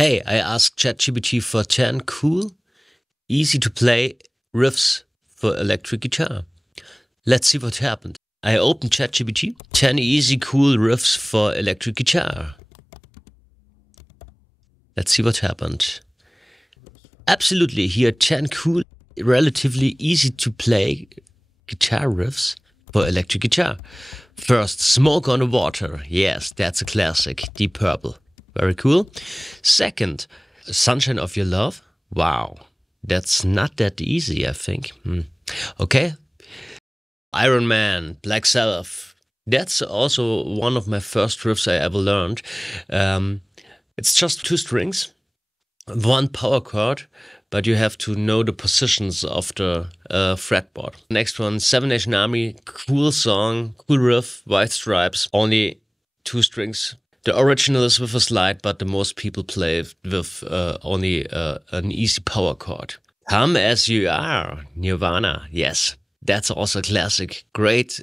Hey, I asked ChatGBT for 10 cool, easy to play riffs for electric guitar. Let's see what happened. I opened ChatGBT, 10 easy cool riffs for electric guitar. Let's see what happened. Absolutely, here are 10 cool, relatively easy to play guitar riffs for electric guitar. First, Smoke on the Water. Yes, that's a classic. Deep Purple. Very cool. Second, Sunshine of Your Love. Wow, that's not that easy, I think. Okay. Iron Man, Black Sabbath. That's also one of my first riffs I ever learned. It's just 2 strings, 1 power chord, but you have to know the positions of the fretboard. Next one, Seven Nation Army, cool song, cool riff, White Stripes, only 2 strings. The original is with a slide, but the most people play with only an easy power chord. Come As You Are, Nirvana, yes. That's also a classic. Great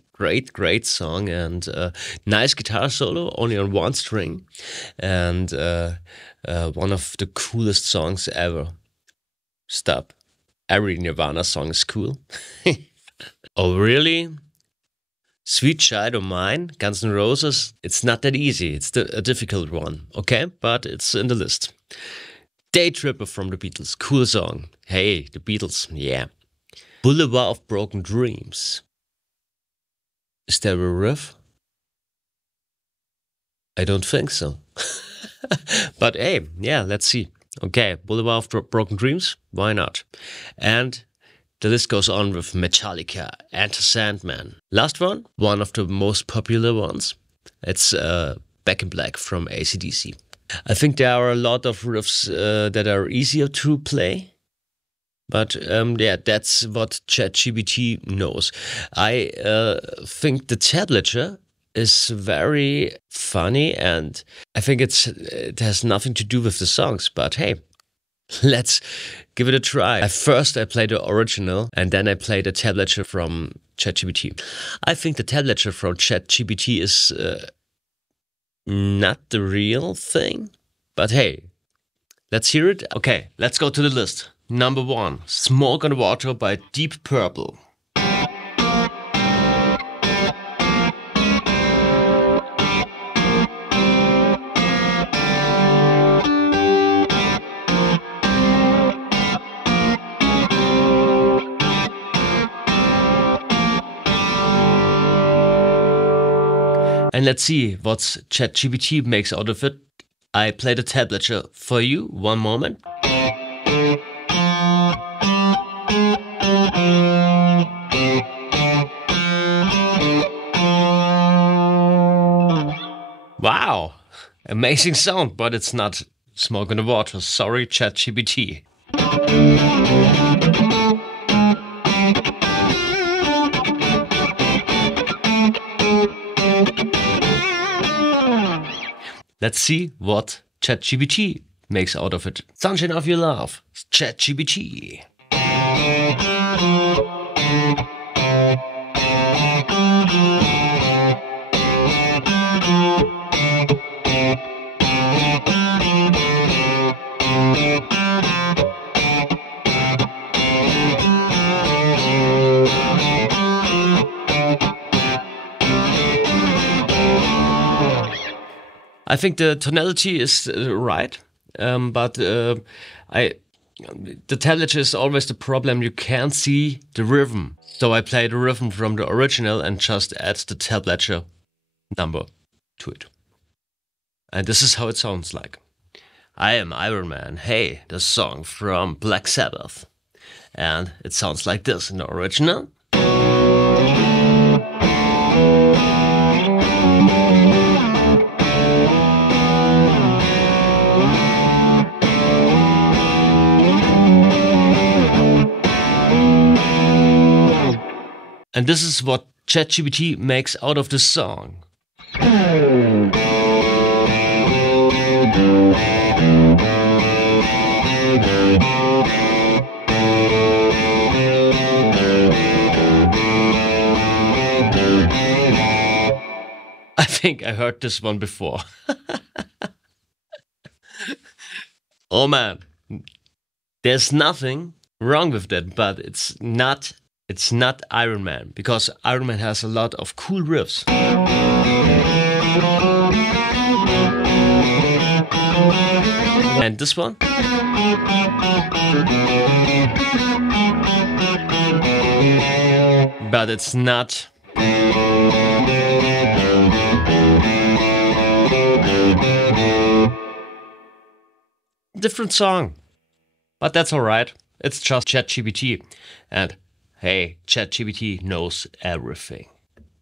song, and nice guitar solo, only on 1 string. And one of the coolest songs ever. Stop. Every Nirvana song is cool. Oh, really? Sweet Child O' Mine, Guns N' Roses. It's not that easy. It's a difficult one, okay? But it's in the list. Daytripper from the Beatles. Cool song. Hey, the Beatles, yeah. Boulevard of Broken Dreams. Is there a riff? I don't think so. But hey, yeah, let's see. Okay, Boulevard of Broken Dreams, why not? And the list goes on with Metallica, Enter Sandman. Last one of the most popular ones. It's Back in Black from AC/DC. I think there are a lot of riffs that are easier to play. But yeah, that's what ChatGPT knows. I think the Tabulatur is very funny, and I think it has nothing to do with the songs. But hey, let's give it a try. First I played the original, and then I played the Tabulatur from ChatGPT. I think the Tabulatur from ChatGPT is not the real thing. But hey, let's hear it. Okay, let's go to the list. Number 1, Smoke on the Water by Deep Purple. And let's see what ChatGPT makes out of it. I play the Tabulatur for you. One moment. Wow, amazing sound, but it's not Smoke on the Water. Sorry, ChatGPT. Let's see what ChatGPT makes out of it. Sunshine of Your Love, ChatGPT. I think the tonality is right, but the Tabulatur is always the problem. You can't see the rhythm. So I play the rhythm from the original and just add the Tabulatur number to it. And this is how it sounds like. I am Iron Man. Hey, the song from Black Sabbath. And it sounds like this in the original. And this is what ChatGPT makes out of the song. I think I heard this one before. Oh man, there's nothing wrong with that, but it's not Iron Man, because Iron Man has a lot of cool riffs. And this one? But it's not. Different song. But that's alright. It's just ChatGBT. And hey, ChatGBT knows everything.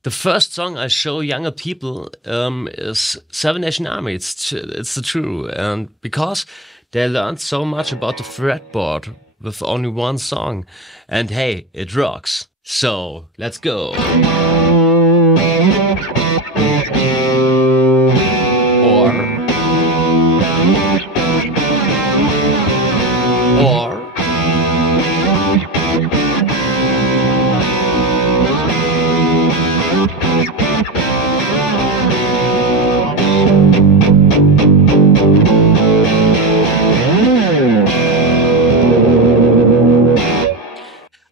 The first song I show younger people is Seven Nation Army. It's the true. And because they learned so much about the fretboard with only one song. And hey, it rocks. So, let's go.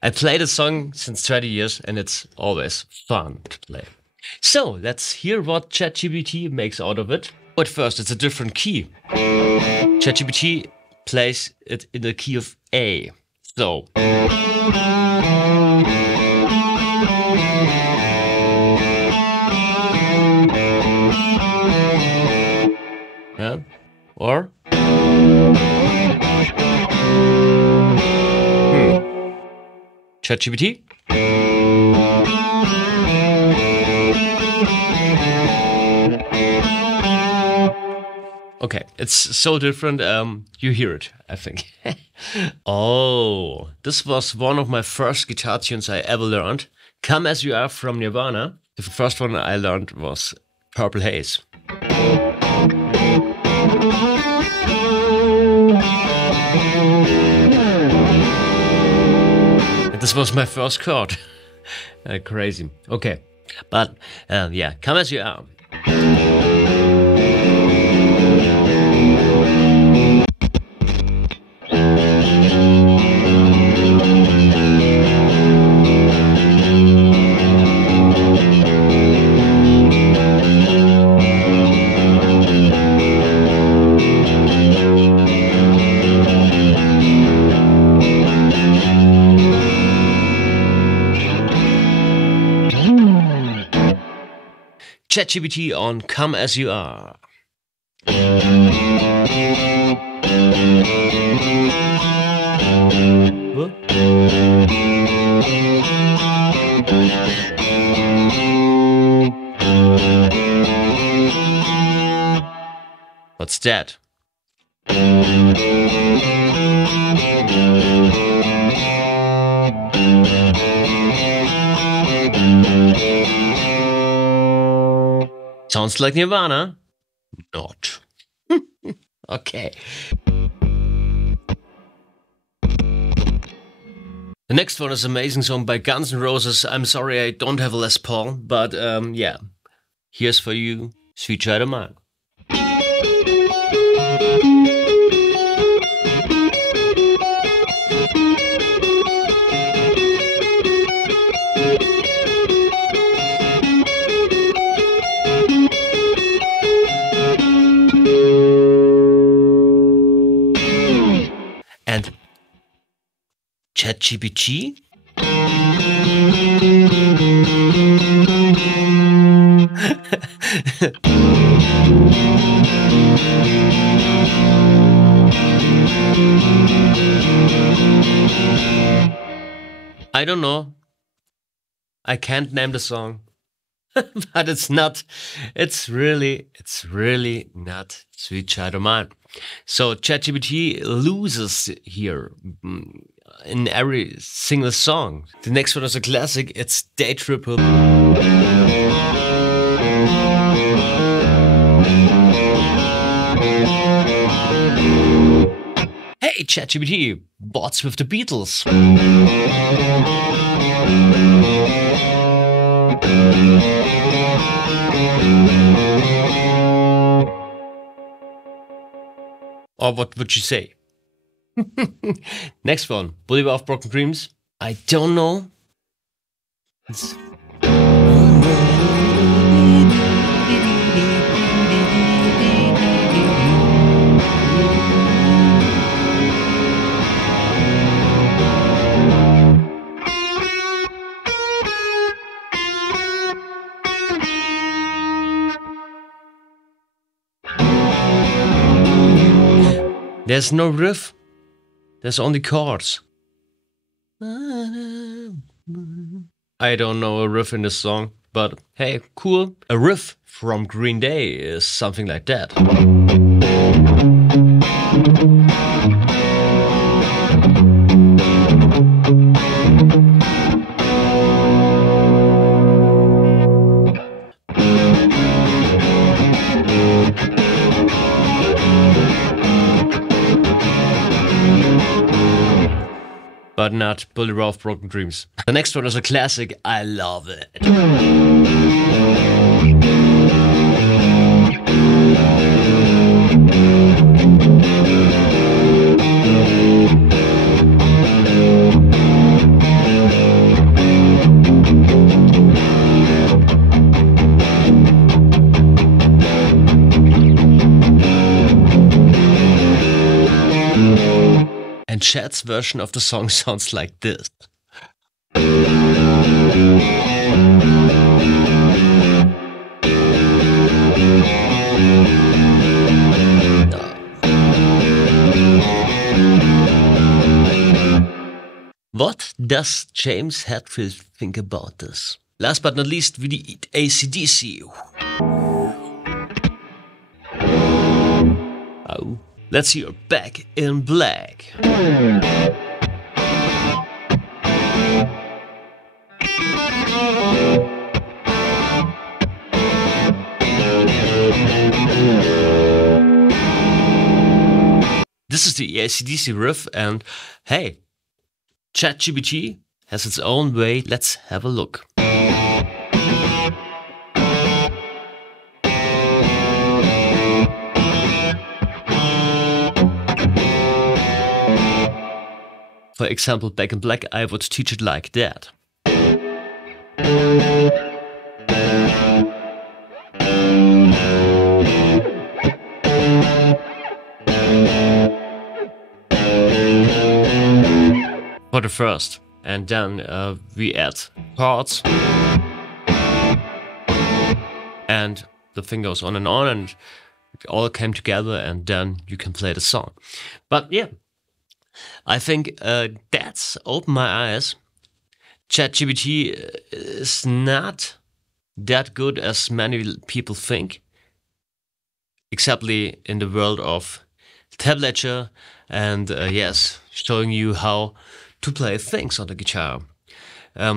I play the song since 20 years and it's always fun to play. So let's hear what ChatGPT makes out of it. But first, it's a different key. ChatGPT plays it in the key of A. So. Yeah. Or. ChatGPT. Okay, it's so different. You hear it, I think. Oh, this was one of my first guitar tunes I ever learned. Come As You Are from Nirvana. The first one I learned was Purple Haze. This was my first chord. Crazy. Okay. But yeah, Come As You Are. ChatGPT on Come As You Are. What? What's that? Sounds like Nirvana? Not. Okay. The next one is an amazing song by Guns N' Roses. I'm sorry I don't have a Les Paul, but yeah. Here's for you, Sweet Child of Mine. And ChatGPT? I don't know. I can't name the song. But it's really not Sweet Child of Mine. So ChatGPT loses here in every single song. The next one is a classic. It's Daytripper. Hey ChatGPT, what's with the Beatles? Or what would you say? Next one, Boulevard of Broken Dreams. I don't know. There's no riff. There's only chords. I don't know a riff in this song, but hey, cool. A riff from Green Day is something like that. But not Boulevard of Broken Dreams. The next one is a classic. I love it. And Chad's version of the song sounds like this. What does James Hetfield think about this? Last but not least, we need AC/DC. Oh. Let's hear Back in Black. This is the AC/DC riff, and hey, ChatGBT has its own way. Let's have a look. For example, Back in Black, I would teach it like that. For the first, and then we add chords, and the thing goes on, and it all came together, and then you can play the song. But yeah, I think that's opened my eyes. ChatGBT is not that good as many people think, exceptly in the world of Tabulatur and yes, showing you how to play things on the guitar.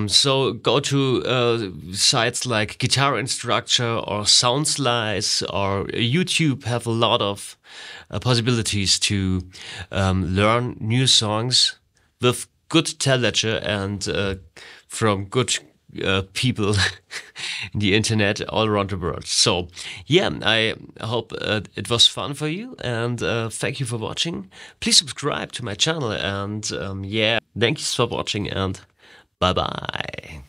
So go to sites like Guitar Instructor or Soundslice or YouTube have a lot of possibilities to learn new songs with good Tabulatur and from good people in the internet all around the world. So yeah, I hope it was fun for you, and thank you for watching. Please subscribe to my channel, and yeah, thanks for watching, and bye bye.